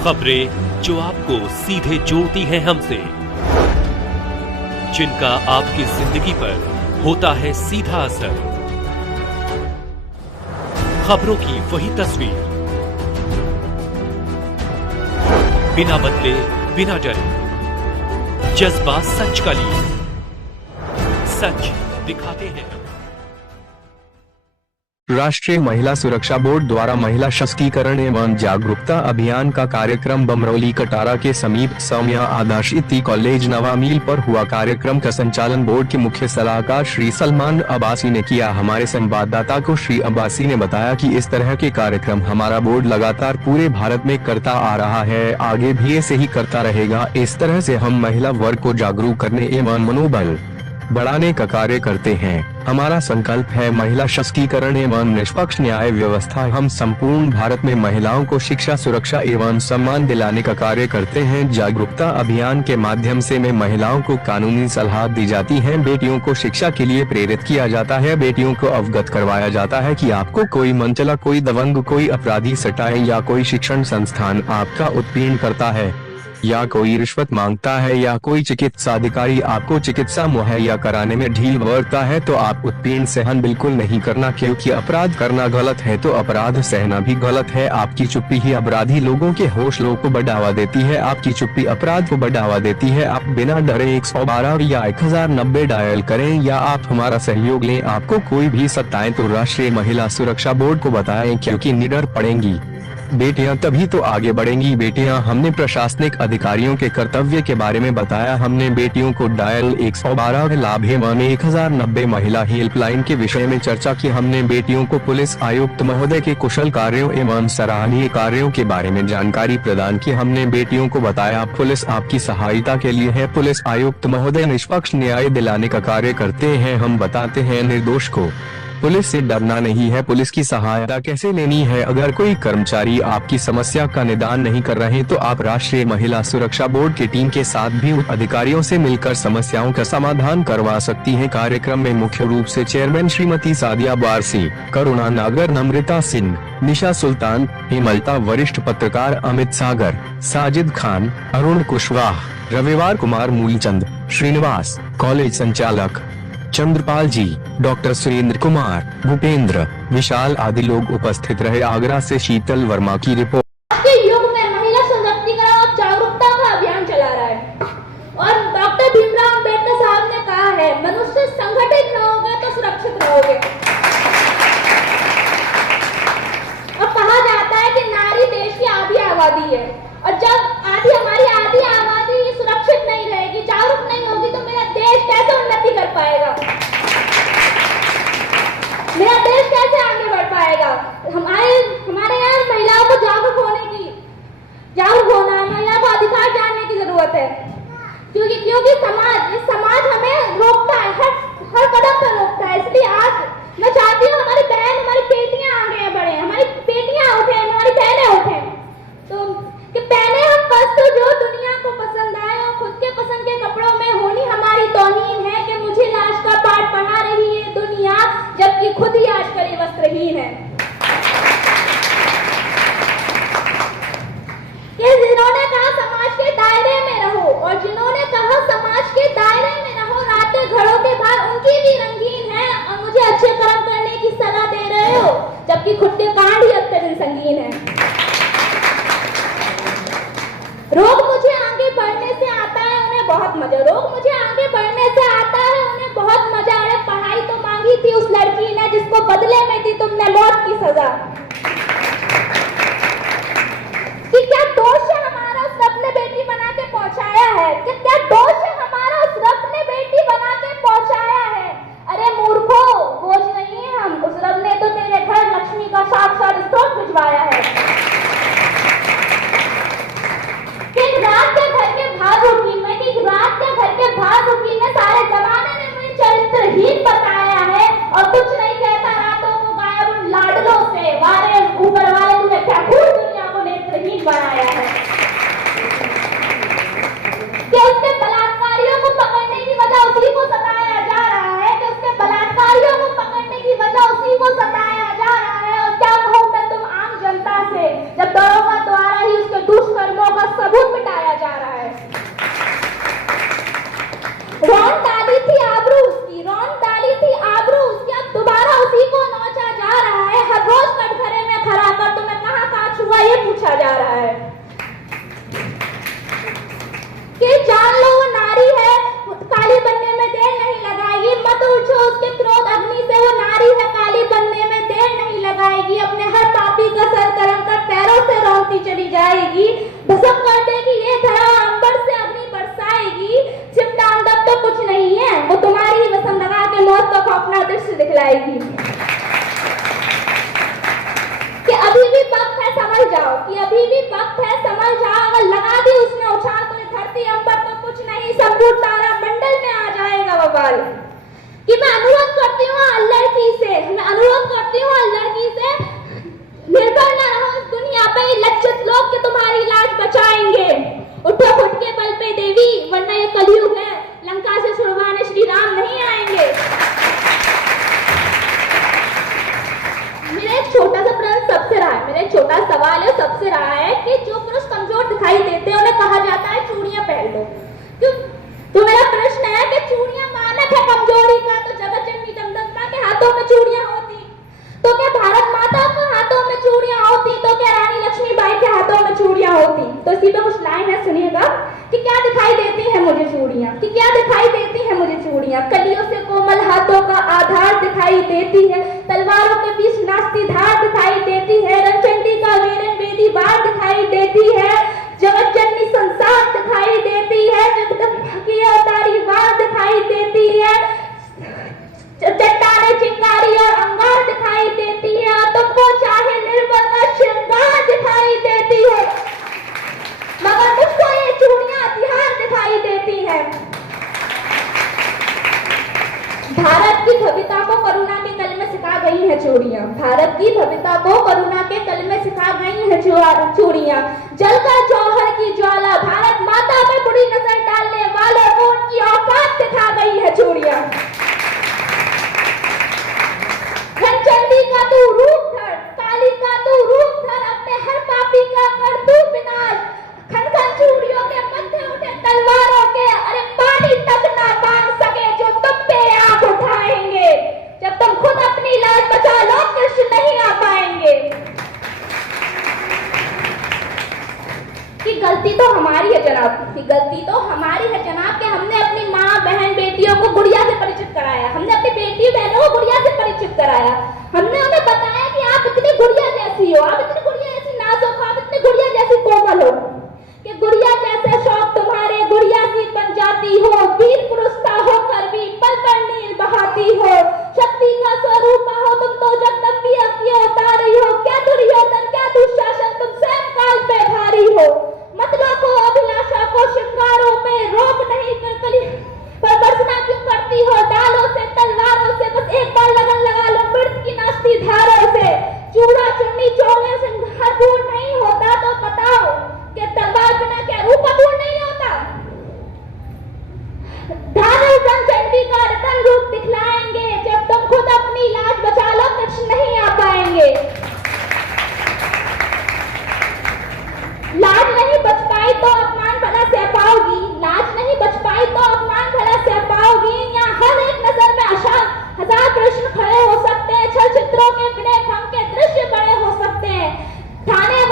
खबरें जो आपको सीधे जोड़ती हैं हमसे, जिनका आपकी जिंदगी पर होता है सीधा असर। खबरों की वही तस्वीर, बिना बदले बिना डरे, जज्बा सच का लिए, सच दिखाते हैं। राष्ट्रीय महिला सुरक्षा बोर्ड द्वारा महिला सशक्तिकरण एवं जागरूकता अभियान का कार्यक्रम बमरौली कटारा के समीप सौम्या आदर्श कॉलेज नवा मील पर हुआ। कार्यक्रम का संचालन बोर्ड के मुख्य सलाहकार श्री सलमान अब्बासी ने किया। हमारे संवाददाता को श्री अब्बासी ने बताया कि इस तरह के कार्यक्रम हमारा बोर्ड लगातार पूरे भारत में करता आ रहा है, आगे भी ऐसे ही करता रहेगा। इस तरह से हम महिला वर्ग को जागरूक करने एवं मनोबल बढ़ाने का कार्य करते हैं। हमारा संकल्प है महिला सशक्तिकरण एवं निष्पक्ष न्याय व्यवस्था। हम संपूर्ण भारत में महिलाओं को शिक्षा, सुरक्षा एवं सम्मान दिलाने का कार्य करते हैं। जागरूकता अभियान के माध्यम से में महिलाओं को कानूनी सलाह दी जाती है, बेटियों को शिक्षा के लिए प्रेरित किया जाता है, बेटियों को अवगत करवाया जाता है कि आपको कोई मनचला, कोई दबंग, कोई अपराधी सटाए या कोई शिक्षण संस्थान आपका उत्पीड़न करता है या कोई रिश्वत मांगता है या कोई चिकित्सा अधिकारी आपको चिकित्सा मुहैया कराने में ढील बरतता है तो आप उत्पीड़न सहन बिल्कुल नहीं करना, क्योंकि अपराध करना गलत है तो अपराध सहना भी गलत है। आपकी चुप्पी ही अपराधी लोगों के हौसलों को बढ़ावा देती है, आपकी चुप्पी अपराध को बढ़ावा देती है। आप बिना डरे 112 या 1090 डायल करें या आप हमारा सहयोग लें। आपको कोई भी सताए तो राष्ट्रीय महिला सुरक्षा बोर्ड को बताएं, क्योंकि निडर पड़ेंगी बेटियां तभी तो आगे बढ़ेंगी। बेटियां, हमने प्रशासनिक अधिकारियों के कर्तव्य के बारे में बताया। हमने बेटियों को डायल 112 लाभ एवं 1090 महिला हेल्पलाइन के विषय में चर्चा की। हमने बेटियों को पुलिस आयुक्त महोदय के कुशल कार्यों एवं सराहनीय कार्यों के बारे में जानकारी प्रदान की। हमने बेटियों को बताया पुलिस आपकी सहायता के लिए है, पुलिस आयुक्त महोदय निष्पक्ष न्याय दिलाने का कार्य करते हैं। हम बताते हैं निर्दोष को पुलिस से डरना नहीं है, पुलिस की सहायता कैसे लेनी है। अगर कोई कर्मचारी आपकी समस्या का निदान नहीं कर रहे तो आप राष्ट्रीय महिला सुरक्षा बोर्ड की टीम के साथ भी अधिकारियों से मिलकर समस्याओं का समाधान करवा सकती हैं। कार्यक्रम में मुख्य रूप से चेयरमैन श्रीमती सादिया बारसी, करुणा नागर, नम्रता सिंह, निशा सुल्तान, हेमलता, वरिष्ठ पत्रकार अमित सागर, साजिद खान, अरुण कुशवाहा, रविवार कुमार, मूलचंद, श्रीनिवास, कॉलेज संचालक चंद्रपाल जी, डॉक्टर सुरेंद्र कुमार, भूपेंद्र, विशाल आदि लोग उपस्थित रहे। आगरा से शीतल वर्मा की रिपोर्ट। आज के युग में महिला सशक्तिकरण और जागरूकता का अभियान चला रहा है और डॉक्टर भीमराव अंबेडकर साहब ने कहा है, मनुष्य संगठित रहोगे तो सुरक्षित रहोगे। और कहा जाता है कि नारी देश की आधी आबादी है और जब हमारी आधी आबादी सुरक्षित नहीं रहेगी, जागरूक नहीं होगी तो मेरा देश कैसे उन्नति कर पाएगा, मेरा देश कैसे आगे बढ़ पाएगा। हमारे यहाँ महिलाओं को जागरूक होना, महिला को अधिकार जानने की जरूरत है, क्योंकि समाज हमें रोकता है, हर कदम पर रोकता है। इसलिए आज मैं चाहती हूँ हमारी बहन, हमारी बेटियां आगे बढ़े, हमारी बेटियां उठे, हमारी बहनें उठे, तो कि पहने हम वस्त्र जो दुनिया को पसंद आए और खुद के पसंद के कपड़ों में होनी हमारी तौहीन है कि मुझे लाश का पाठ पढ़ा रही है दुनिया, जबकि खुद ही आज करे वस्त्रहीन है। जिन्होंने कहा समाज के दायरे में रहो और जिन्होंने कहा समाज के दायरे में रहो, रातें घरों के बाहर उनकी भी रंगीन है और मुझे अच्छे कर्म करने की सलाह दे रहे हो, जबकि खुद के कांड ही अत्यधिक संगीन है। रोग मुझे आगे बढ़ने से आता है, उन्हें बहुत मजा, रोग मुझे आगे बढ़ने से आता है, उन्हें बहुत मजा। अरे पढ़ाई तो मांगी थी उस लड़की ने जिसको बदले में दी तुमने मौत की सजा। कि क्या दोष है हमारा उस रब ने बेटी बना के पहुंचाया है, कि क्या दोष है हमारा उस रब ने बेटी बना के पहुंचाया है। अरे मूर्खो, बोझ नहीं है हम, उस रब ने तो तेरे घर लक्ष्मी का साक्षात स्रोत भिजवाया है। रात के घर के भाग रूटीन में, कि रात के घर के भाग रूटीन में सारे जमाने ने मुझे चरित्रहीन बताया है और कुछ नहीं कहता, रातों को गायब लाडलों से पूछा जा रहा है कि जान लो वो नारी है, काली बनने में देर नहीं लगाएगी, मत उछो उसके क्रोध अग्नि से, वो नारी है, काली बनने में देर नहीं लगाएगी, अपने हर पापी का सर कर्म कर पैरों से रोती चली जाएगी, भस्म कर देगी ये धरा, अंबर से अग्नि बरसाएगी, छिपटान दब तो कुछ नहीं है, वो तुम्हारी वसम लगा के मौत का खौफनाक दृश्य दिखलाएगी। कि अभी भी वक्त है समझ जाओ, कि अभी भी वक्त है समझ जाओ, अगर लगा दी उसने उछाल तो धरती अंबर तो कुछ नहीं, संपूर्ण तारा मंडल में आ जाएगा बवाल। कि मैं अनुरोध करती हूँ लड़की से, मैं अनुरोध करती हूँ लड़की से, निर्भर न रहो इस दुनिया पे लज्जित लोग के तुम्हारी लाज बचाएंगे, उठो खुद के बल पे देवी, वरना ये कलयुग है, लंका से छुड़वाने श्री राम नहीं आएंगे। मेरा एक छोटा सा प्रश्न सबसे रहा है, मेरा एक छोटा सवाल है सबसे रहा है कि जो पुरुष कमजोर दिखाई देते हैं उन्हें कहा जाता है चूड़ियां पहन लो, क्यों? तो मेरा प्रश्न है कि चूड़ियां मानक है कमजोरी का, तो जगतजननी जगदम्बा के हाथों में चूड़ियां होती, तो क्या भारत माता के हाथों में चूड़ियां होती, तो क्या रानी लक्ष्मीबाई के हाथों में चूड़ियां होती? तो इसी पे कुछ लाइन है, सुनिएगा कि क्या दिखाई देती है मुझे चूड़ियां, कि क्या दिखाई देती है मुझे चूड़ियां, कलियों से कोमल हाथों का आधार दिखाई देती है, तलवारों के बीच नाचती धार दिखाई देती है, रंगचंडी का वीरन वेदी बार दिखाई देती है, जगतजननी संसार दिखाई देती है, जगदम्बा की अवतारी वार दिखाई देती है, चट्टाने चिंगारी और अंगार दिखाई देती है, तुमको चाहे निर्बल का श्रृंगार दिखाई देती है, मगर मुझको ये चूड़ियां हथियार दिखाई देती है। भारत की भव्यता को करुणा के कल में सिखा गई है चूड़ियां, भारत की भव्यता को करुणा के कल में सिखा गई है चूड़ियां, जलकर जौहर की ज्वाला भारत माता पे बुरी नजर डालने वालों को उनकी औकात दिखा गई है चूड़ियां। चंडी का तू रूप धर, काली का तू रूप धर, अपने हर पापी का कर तू विनाश, खन खन चूड़ियों के मध्य उठे तलवारों के, अरे पानी तक ना बांध सके जो तुम पे आंख उठाएंगे, जब तुम खुद अपनी लाज बचा लो कृष्ण नहीं आ पाएंगे। कि गलती तो हमारी है जनाब, कि गलती तो हमारी है जनाब कि हमने अपनी माँ बहन बेटियों को गुड़िया से परिचित कराया, हमने अपनी बेटी बहनों को गुड़िया से परिचित कराया, हमने उन्हें बताया कि आप इतनी गुड़िया जैसी हो, आप इतनी गुड़िया जैसी नाजुक हो, आप इतनी गुड़िया जैसी कोमल हो, कि गुड़िया जैसे शौक तुम्हारे गुड़िया सी बन जाती हो, वीर पुरुष का होकर भी पल पर नील बहाती हो, शक्ति का स्वरूप हो तुम तो जगदम्बी की अवतारी हो, क्या दुर्योधन क्या दुशासन तुम स्वयं काल पे भारी हो, मतलब को अभिलाषा को श्रृंगारों पे रोक नहीं कर कली पर बरसना क्यों करती हो, डालों से तलवारों से, बस एक बार लगन लगा लो मृत की नाचती धारों से, चूड़ा चुन्नी चोले से भरपूर नहीं होता तो बताओ कि तलवार बिना क्या रूप अपूर्ण नहीं होता। धानु रंगचंडी का रतन रूप दिखलाएंगे, जब तुम खुद अपनी लाज बचा लो कृष्ण नहीं आ पाएंगे। लाज नहीं बच पाई तो अपमान भला सह पाओगी, लाज नहीं बच पाई तो अपमान भला सह पाओगी, यहाँ हर एक नजर में हजार प्रश्न खड़े हो सकते हैं, छल चित्रों के बिना भंग के दृश्य बड़े हो सकते हैं, थाने